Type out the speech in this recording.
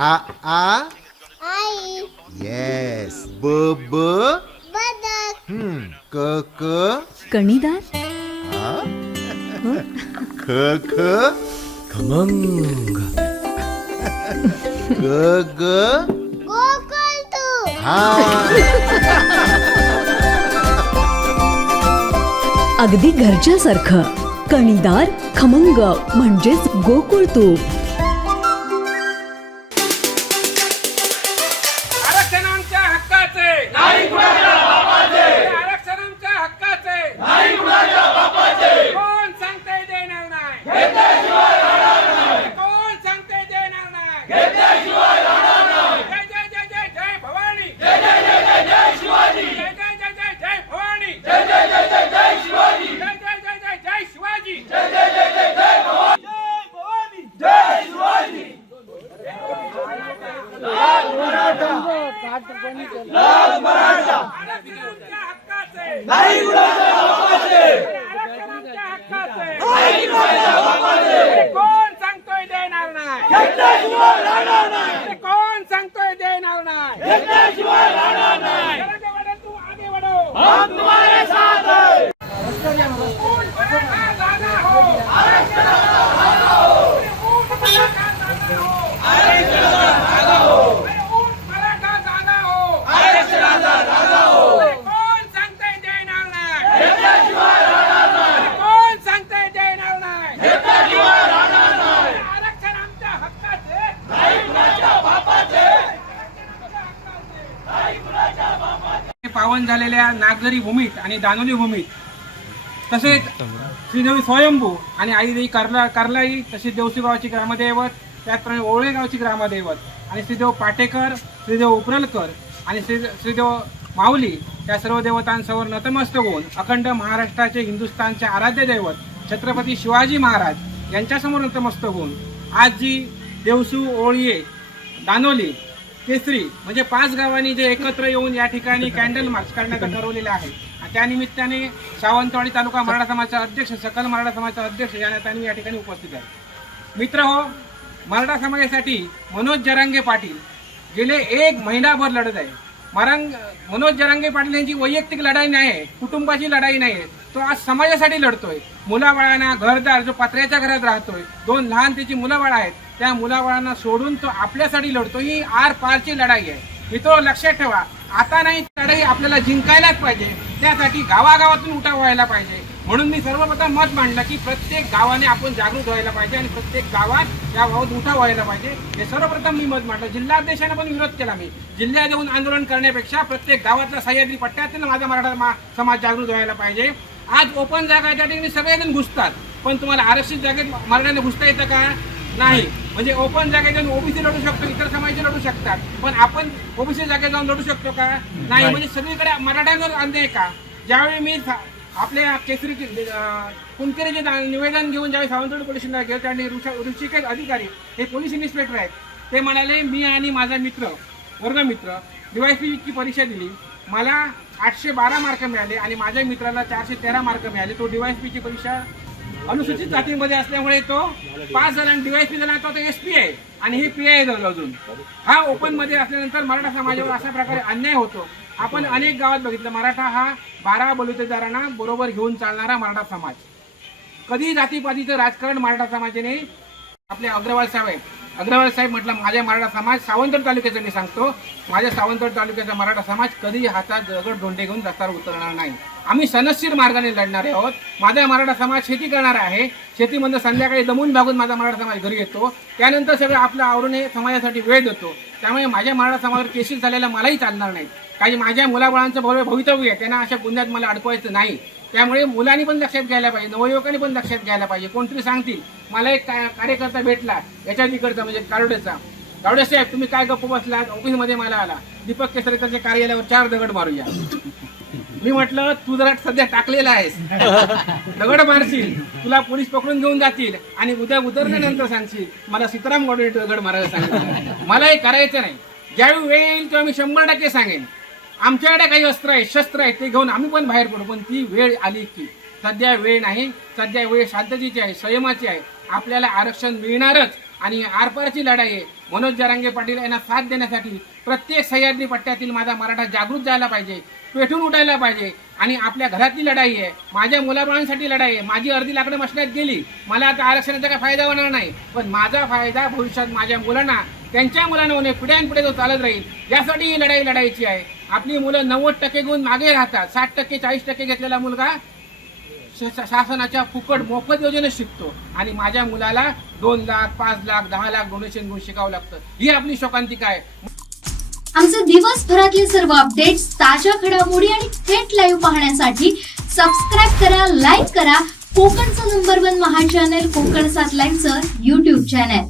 आ आ आई. Yes. ब ब बदक. क क कणीदार. आ? ख ख खमंग. ग ग कोकण तू. हा. अगदी घरच्यासारखं कणीदार खमंग म्हणजेच गोकुळ तूप. आरक्षण आमच्या हक्काचे नाही कुणाच्या बापाचे. आरक्षण आमच्या हक्काचे नाही कुणाच्या बापाचे. कोण सांगते देणार नाही घेतल्याशिवाय राहणार नाही. कोण सांगते देणार नाही घेतल्याशिवाय राहणार नाही. जय जय जय जय जय भवानी. जय जय जय जय जय शिवाजी. जय जय जय जय जय भवानी. जय जय जय जय जय शिवाजी. जय जय जय जय जय शिवाजी. जय जय जय जय जय भवानी. जय भवानी. जय शिवाजी. लाल मराठा. लाल मराठा. आरक्षण आमच्या हक्काचे नाही कुणाच्या बापाचे. आरक्षण आमच्या हक्काचे नाही कुणाच्या बापाचे. कोण सांगतोय देणार नाही घेतल्याशिवाय राहणार नाही. कोण सांगतोय देणार नाही घेतल्याशिवाय राहणार नाही. आगे बढ़ो तू आगे बढ़ो. हम तुम्हारे साथ हैं. ऊंट मराठा दादा हो. आरक्षणाचा दादा हो. ऊंट मराठा दादा हो. आरक्षणाचा दादा हो. ऊंट मराठा दादा हो. आरक्षणाचा दादा हो. कोण सांगतंय देणार नाही घेतल्याशिवाय राहणार नाही. कोण सांगतंय देणार नाही घेतल्याशिवाय राहणार नाही. आरक्षण आमच्या हक्काचे नाही कुणाच्या बापाचे. पावन झालेल्या नागझरी भूमीत आणि दानोली भूमीत तसेच श्रीदेवी स्वयंभू आणि आईदेवी कार्लाई तसेच देवसी गावाची ग्रामदैवत, त्याचप्रमाणे ओवळे गावची ग्रामदैवत आणि श्रीदेव पाटेकर, श्रीदेव उपरलकर आणि श्रीदेव माऊली या सर्व देवतांसमोर नतमस्तक होऊन अखंड महाराष्ट्राचे हिंदुस्थानचे आराध्य दैवत छत्रपती शिवाजी महाराज यांच्यासमोर नतमस्तक होऊन आज जी देवसू, ओळीये, दानोली, केसरी म्हणजे 5 गावांनी जे एकत्र येऊन या ठिकाणी कॅन्डल मार्च करण्याचं ठरवलेलं आहे. त्यानिमित्ताने सावंतवाडी तालुका मराठा समाजाचा अध्यक्ष, सकल मराठा समाजाचा अध्यक्ष या नात्याने या ठिकाणी उपस्थित आहे. मित्र हो, मराठा समाजासाठी मनोज जरांगे पाटील गेले 1 महिनाभर लढत आहे. मनोज जरांगे पाटील यांची वैयक्तिक लढाई नाही आहे, कुटुंबाची लढाई नाही आहे. तो आज समाजासाठी लढतोय. मुलाबाळांना घरदार, जो पत्र्याच्या घरात राहतोय, 2 लहान त्याची मुलाबाळ आहेत, त्या मुलाबाळांना सोडून तो आपल्यासाठी लढतो. ही आर पारची लढाई आहे. मित्र लक्षात ठेवा, आता नाही लढाई आपल्याला जिंकायलाच पाहिजे. त्यासाठी गावागावातून उठाव व्हायला पाहिजे. म्हणून मी सर्वप्रथम मत मांडलं की प्रत्येक गावाने आपण जागृत व्हायला पाहिजे आणि प्रत्येक गावात या बाबत उठाव व्हायला पाहिजे. हे सर्वप्रथम मी मत मांडलं. जिल्हाध्यक्षाने पण विरोध केला. मी जिल्ह्यात येऊन आंदोलन करण्यापेक्षा प्रत्येक गावातल्या सह्याद्री पट्ट्यातील माझा मराठा समाज जागृत व्हायला पाहिजे. आज ओपन जागा त्या ठिकाणी सगळेजण घुसतात, पण तुम्हाला आरक्षित जागेत मराठ्याने घुसता येतं का? नाही. म्हणजे ओपन जागेत जाऊन ओबीसी लढू शकतो, इतर समाजाचे लढू शकतात, पण आपण ओबीसी जागेत जाऊन लढू शकतो का? नाही. म्हणजे सगळीकडे मराठ्यांवर अन्याय का? ज्यावेळी मी आपल्या केसरी कुंकेरीचे निवेदन घेऊन ज्यावेळी सावंतवाडी पोलीस स्टेशनला गेलो, त्याने ऋषिकेश अधिकारी हे पोलीस इन्स्पेक्टर आहेत, ते म्हणाले मी आणि माझा मित्र, वर्गमित्र DYSP परीक्षा दिली, मला 812 मार्क मिळाले आणि माझ्या मित्राला 413 मार्क मिळाले. तो DYSP परीक्षा अनुसूचित जातीमध्ये असल्यामुळे तो पास झाला आणि DYSP झाला, तो SP आहे आणि हे PI झालं. अजून हा ओपन मध्ये असल्यानंतर मराठा समाजावर अशा प्रकारे अन्याय होतो. आपण अनेक गावात बघितलं, मराठा हा 12 बलुतेदारांना बरोबर घेऊन चालणारा मराठा समाज. कधी जातीपातीचं राजकारण मराठा समाजाने, आपले अग्रवाल साहेब म्हटलं, माझ्या मराठा समाज सावंतवाडी तालुक्याचं मी सांगतो, माझ्या सावंतवाडी तालुक्याचा मराठा समाज कधी हातात दगड धोंडे घेऊन रस्त्यावर उतरणार नाही. आम्ही सनदशीर मार्गाने लढणारे आहोत. माझा मराठा समाज शेती करणार आहे. शेतीमधून संध्याकाळी दमून भागून माझा मराठा समाज घरी येतो. त्यानंतर सगळं आपलं आवरून समाजासाठी वेळ देतो. त्यामुळे माझ्या मराठा समाजावर केसेस झालेला मलाही चालणार नाही. काही माझ्या मुलाबाळांचं भवितव्य आहे, त्यांना अशा गुन्ह्यात मला अडकवायचं नाही. त्यामुळे मुलांनी पण लक्षात घ्यायला पाहिजे, नवयुवकांनी पण लक्षात घ्यायला पाहिजे. कोणतरी सांगतील, मला एक कार्यकर्ता भेटला याच्या तिकडचा म्हणजे कारोडेचा, गावडे साहेब तुम्ही काय गप्प बसलात, ऑफिसमध्ये मला आला, दीपक केसरकरच्या कार्यालयावर 4 दगड मारूया. मी म्हटलं तू जरा सध्या टाकलेला आहेस, दगड मारशील, तुला पोलीस पकडून घेऊन जातील आणि उद्या उतरल्यानंतर सांगशील मला सीताराम गावडे दगड मारायला सांगितलं. मला हे करायचं नाही. ज्यावेळी वेळ येईल तेव्हा मी 100% सांगेन. आमच्याकडे काही अस्त्र आहेत, शस्त्र आहेत, ते घेऊन आम्ही पण बाहेर पडू. पण ती वेळ आली की, सध्या वेळ नाही. सध्या वेळ शांततेची आहे, संयमाची आहे. आपल्याला आरक्षण मिळणारच आणि आरपारची लढाई आहे. मनोज जरांगे पाटील यांना साथ देण्यासाठी प्रत्येक सह्याद्री पट्ट्यातील माझा मराठा जागृत जायला पाहिजे, पेटून उठायला पाहिजे. आणि आपल्या घरातली लढाई आहे, माझ्या मुलाबाळांसाठी लढाई आहे. माझी अर्धी लाकडं मशनात गेली, मला आता आरक्षणाचा काय फायदा होणार नाही, पण माझा फायदा भविष्यात माझ्या मुलांना, त्यांच्या मुलांना होणे, पिढ्यानपिढ्या जो चालत राहील, यासाठी ही लढाई लढायची आहे. आपली मुलं 90% गुण मागे राहतात. 60% 40% घेतलेला मुलगा शासनाच्या फुकट मोफत योजनेत शिकतो आणि माझ्या मुलाला 2 लाख 5 लाख 10 लाख डोनेशन घेऊन शिकावं लागतं. ही आपली शोकांतिका आहे. आमचे दिवसभरातले सर्व अपडेट्स, ताज्या घडामोडी आणि थेट लाईव्ह पाहण्यासाठी सबस्क्राईब करा, लाईक करा कोकणचं नंबर 1 महा चॅनल कोकणसाद लाईव्हचं YouTube चॅनल.